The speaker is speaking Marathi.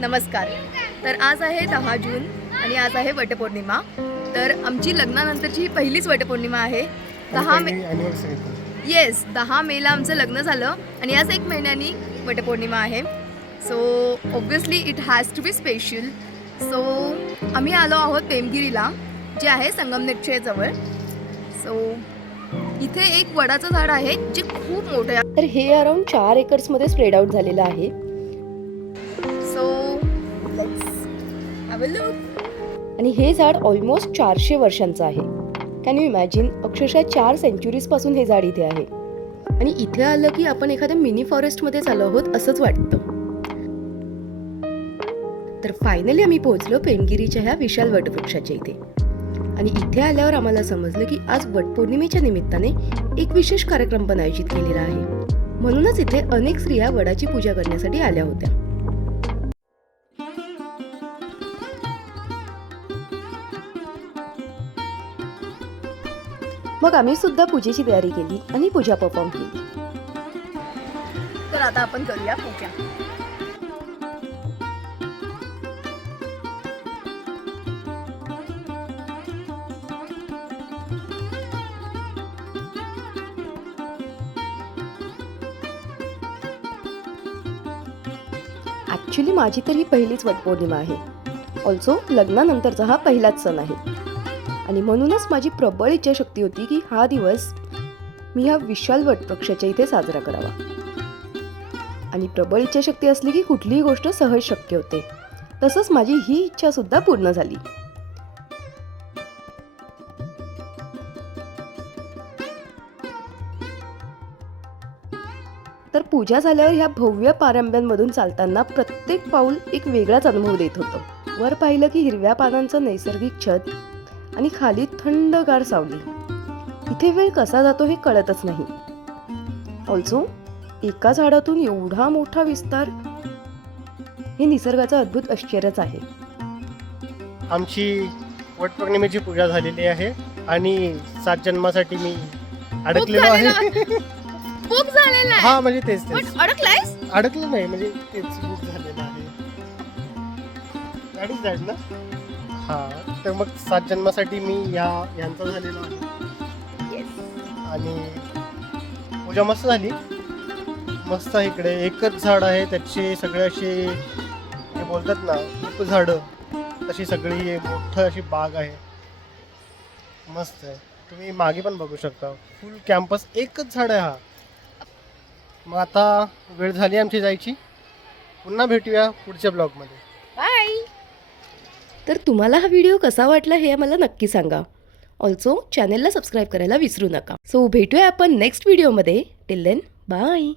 नमस्कार. तर आज आहे 10 जून आणि आज आहे वटपौर्णिमा. तर आमची लग्नानंतरची ही पहिलीच वटपौर्णिमा आहे. 10 मे येस 10 मेला आमचं लग्न झालं आणि आज 1 महिन्यानी वटपौर्णिमा आहे. So obviously it has to be special. So आम्ही आलो आहोत पेमगिरीला, जे आहे संगमनेरच्या जवळ. सो इथे एक वडाचं झाड आहे जे खूप मोठं आहे. तर हे अराउंड 4 एकर्समध्ये स्प्रेड आउट झालेलं आहे. So let's have a look. आणि हे झाड ऑलमोस्ट 400 वर्षांचं आहे. Can you imagine? अक्षरशः 4 सेंचुरीज पासून हे झाड इथे आहे. आणि इथे आलं की आपण एखाद्या मिनी फॉरेस्टमध्ये चाललो आहोत असंच वाटतं. तर फायनली आम्ही पोहोचलो पेमगिरीच्या ह्या विशाल वटवृक्षाच्या इथे. आणि इथे आल्यावर आम्हाला समजलं की आज वटपौर्णिमेच्या निमित्ताने एक विशेष कार्यक्रम पण आयोजित केलेला आहे. म्हणूनच इथे अनेक स्त्रिया वडाची पूजा करण्यासाठी आल्या होत्या. मग आम्ही सुद्धा पूजेची तयारी केली आणि पूजा परफॉर्म केली. तर आता आपण करूया पूजा. ॲक्च्युली माझी तर ही पहिलीच वटपौर्णिमा आहे. ऑल्सो लग्नानंतरचा हा पहिलाच सण आहे. आणि म्हणूनच माझी प्रबळ इच्छाशक्ती होती की हा दिवस मी ह्या विशाल वटवृक्षाच्या इथे साजरा करावा. आणि प्रबळ इच्छाशक्ती असली की कुठलीही गोष्ट सहज शक्य होते. तसंच माझी ही इच्छा सुद्धा पूर्ण झाली. तर पूजा झाल्यावर ह्या भव्य पारंब्यांमधून चालताना प्रत्येक पाऊल एक वेगळाच अनुभव देत होतं. वर पाहिलं की हिरव्या पानांचं नैसर्गिक छत आणि खाली थंडगार सावली. इथे वेळ कसा जातो हे कळतच नाही. ऑल्सो एका झाडातून एवढा मोठा विस्तार हे निसर्गाचं अद्भुत आश्चर्यच आहे. आमची वटपौर्णिमेची पूजा झालेली आहे आणि 7 जन्मासाठी मी अडकलेलो आहे. बुक झालेला आहे. हा म्हणजे तेच अडकलायस? अडकलं नाही, म्हणजे तेच बुक झालेलं आहे. गाडीच जाईल ना. हा, तर मग 7 जन्मासाठी मी यांचा झालेला आहे. आणि पूजा मस्त झाली. मस्त आहे. इकडे एकच झाड आहे, त्याचे सगळे असे जे बोलतात ना खूप झाडं, तशी सगळी मोठं अशी बाग आहे. मस्त आहे. तुम्ही मागे पण बघू शकता, फुल कॅम्पस एकच झाड आहे हा. मग आता वेळ झाली आमची जायची. पुन्हा भेटूया पुढच्या ब्लॉगमध्ये. बाय. तर तुम्हाला हा व्हिडिओ कसा वाटला हे मला नक्की सांगा. ऑल्सो चॅनेलला सबस्क्राईब करायला विसरू नका. सो भेटूया आपण नेक्स्ट व्हिडिओमध्ये. Till then bye.